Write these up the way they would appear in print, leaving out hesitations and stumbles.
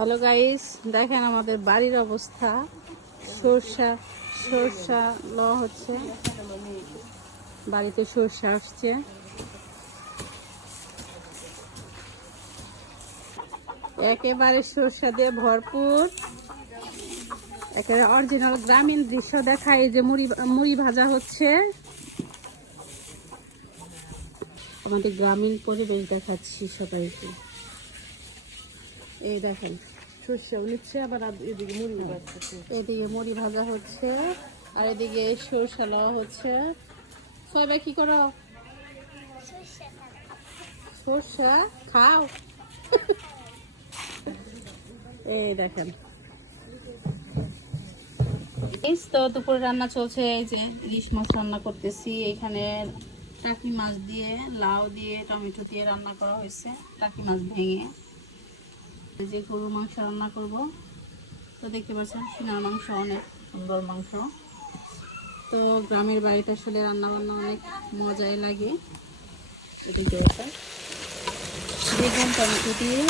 Hello guys, দেখেন আমাদের বাড়ির অবস্থা। সরষা সরষা ল হচ্ছে, বাড়িতে সরষা আসছে। একেবারে সরষা দিয়ে ভরপুর, একেবারে অরিজিনাল গ্রামীণ দৃশ্য দেখায়। এই যে মুড়ি মুড়ি ভাজা হচ্ছে, আমাদের গ্রামীণ পরিবেশ দেখাচ্ছি সবাইকে। এই দেখেন সরষা নিচ্ছে, আবার এদিকে মুড়ি ভাজছে, এদিকে মুড়ি ভাজা হচ্ছে, আর এদিকে সরষা লওয়া হচ্ছে। সবাই কি করো? সরষা খাও। এই দেখেন, এই তো দুপুরে রান্না চলছে। এই যে ইলিশ মাছ রান্না করতেছি। এখানে টাকি মাছ দিয়ে, লাউ দিয়ে, টমেটো দিয়ে রান্না করা হয়েছে। টাকি মাছ ভেঙে যে গরুর মাংস রান্না করব। তো দেখতে পাচ্ছেন সিনার মাংস, অনেক সুন্দর মাংস। তো গ্রামের বাড়িতে আসলে রান্না বান্না অনেক মজাই লাগে। এদিকে ওটা বেগুন টমেটো দিয়ে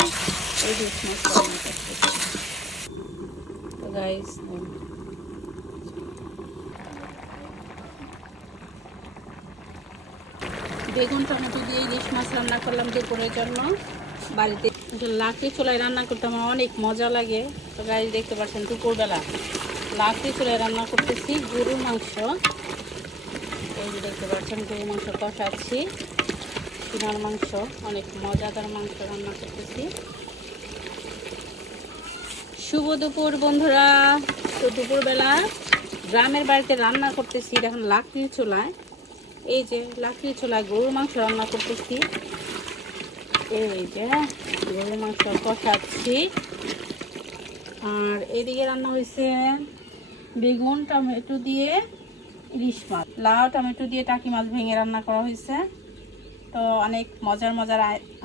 ইলিশ মাছ রান্না করতেছি। তো গাইস, বেগুন টমেটো দিয়ে ইলিশ মাছ রান্না করলাম দুপুরের জন্য। বাড়িতে লাকড়ি চুলায় রান্না করতে আমার অনেক মজা লাগে। তো গাইস দেখতে পাচ্ছেন দুপুরবেলা লাকড়ি চুলায় রান্না করতেছি গরুর মাংস। এই যে দেখতে পাচ্ছেন গরুর মাংস কষাচ্ছি, সিনার মাংস, অনেক মজাদার মাংস রান্না করতেছি। শুভ দুপুর বন্ধুরা। তো দুপুরবেলা গ্রামের বাড়িতে রান্না করতেছি, এখন লাকড়ির চুলায়। এই যে লাকড়ির চুলায় গরুর মাংস রান্না করতেছি। এই যে গরুর মাংস কষাচ্ছি, আর এদিকে রান্না হয়েছে বেগুন টমেটো দিয়ে ইলিশ মাছ, লাউ টমেটো দিয়ে টাকি মাছ ভেঙে রান্না করা হয়েছে। তো অনেক মজার মজার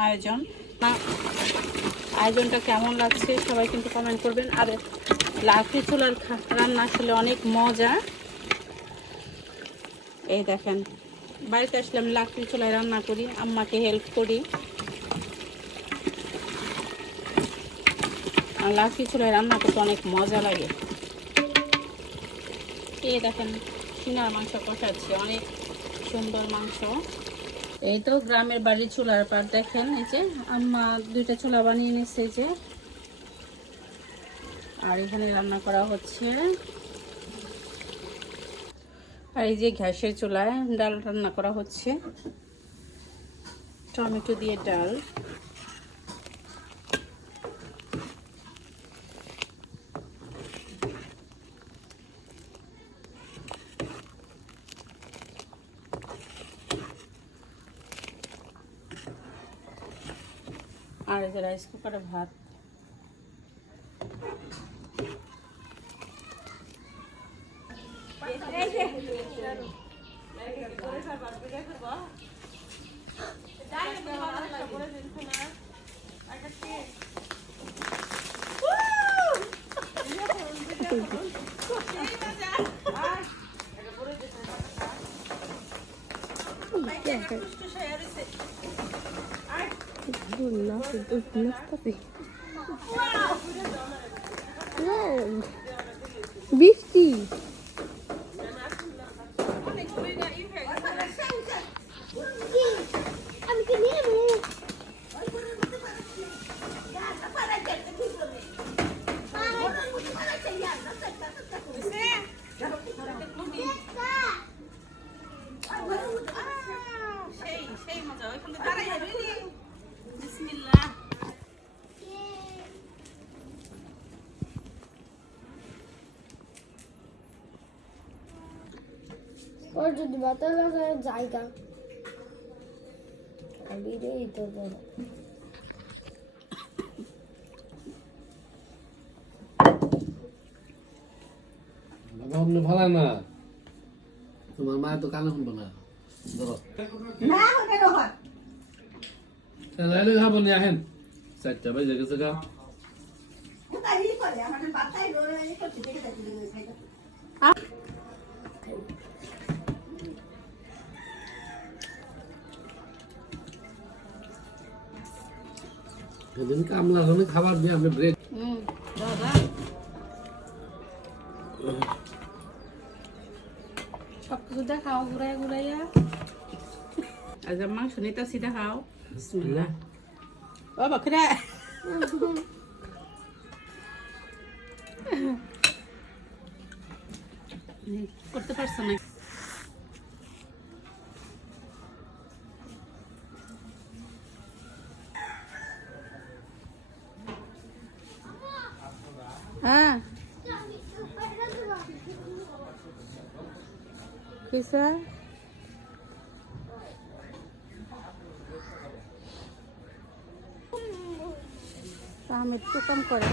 আয়োজন। আয়োজনটা কেমন লাগছে সবাই কিন্তু কমেন্ট করবেন। আর লাকড়ি চুলার রান্না আসলে অনেক মজা। এই দেখেন, বাড়িতে আসলে আমি লাকড়ি চুলায় রান্না করি, আম্মাকে হেল্প করি। আর লাকড়ি চুলায় রান্না করতে অনেক মজা লাগে। এই দেখেন সিনার মাংস কষাচ্ছি, অনেক সুন্দর মাংস। এই তো গ্রামের বাড়ির চুলার পার দেখেন, এই যে আম্মা দুইটা চুলা বানিয়ে নিচ্ছে, এই যে। আর এখানে রান্না করা হচ্ছে। আর এই যে গ্যাসের চুলায় ডাল রান্না করা হচ্ছে, টমেটো দিয়ে ডাল। আর এই যে রাইস কুকারে ভাত। বৃষ্টি সেই মজা ওইখানে দাঁড়াই যাবে। বিসমিল্লাহ। ওর যদি বাতাস লাগার জায়গা আমি রে তো বড় বাবা ভালো না, তোমার মা তো কানে শুনবো না। ধরো না হবে না হয় তাহলে খাবো নি, আহেন 4টা বাজে গেছে গা। কোথায় ই করে আমাদের বাচ্চাই রয়ে এই করতে দেখে দেখে খাইটা। সেদিন কামলা ধরে খাবার দিয়ে আমি ব্রেড দাদা সব কিছু দেখাও ঘুরাইয়া ঘুরাইয়া। আচ্ছা মাংস নিতেছি দেখাও। বিসমিল্লাহ। বাবা খেয়ে করতে পারছো না। হ্যাঁ কিসা আমি একটু কম করে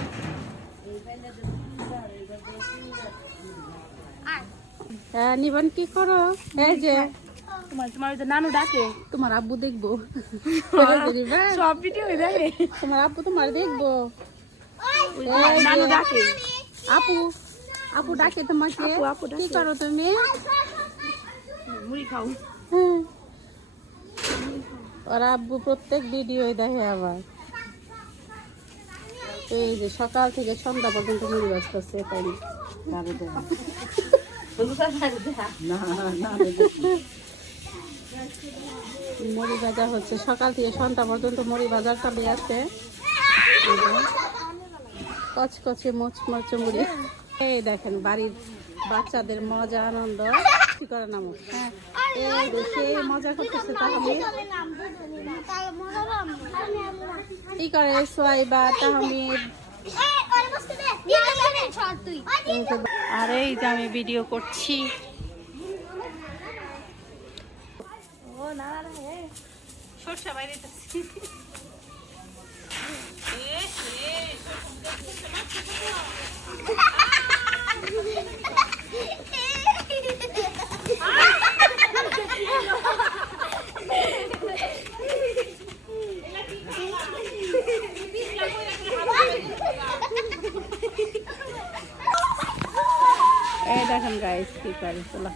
হ্যাঁ নিবান কি করো? এই যে তোমার নানু ডাকে, তোমার আব্বু দেখবো। সব ভিডিও দেখে তোমার আব্বু, তোমার দেখবো। নানু ডাকে, আপু আপু ডাকে তোমাকে। কি করো তুমি? মুড়ি খাও। ওর আব্বু প্রত্যেক ভিডিও দেখে আবার। এই যে সকাল থেকে সন্ধ্যা পর্যন্ত মুড়ি বাজতেছে, তাই মুড়ি ভাজা হচ্ছে সকাল থেকে সন্ধ্যা পর্যন্ত মুড়ি ভাজার চালিয়ে আছে। কচকচে মুচমচে মুড়ি। এই দেখেন বাড়ির বাচ্চাদের মজা আনন্দ কি করে নাম। হ্যাঁ এই দেখে মজা করতেছে। তাহলে কি করে সোয়াইবা তাহমিদ। আর এই যে আমি ভিডিও করছি। সরষা বাইরে এই দেখেন গাইস কি করে চলা।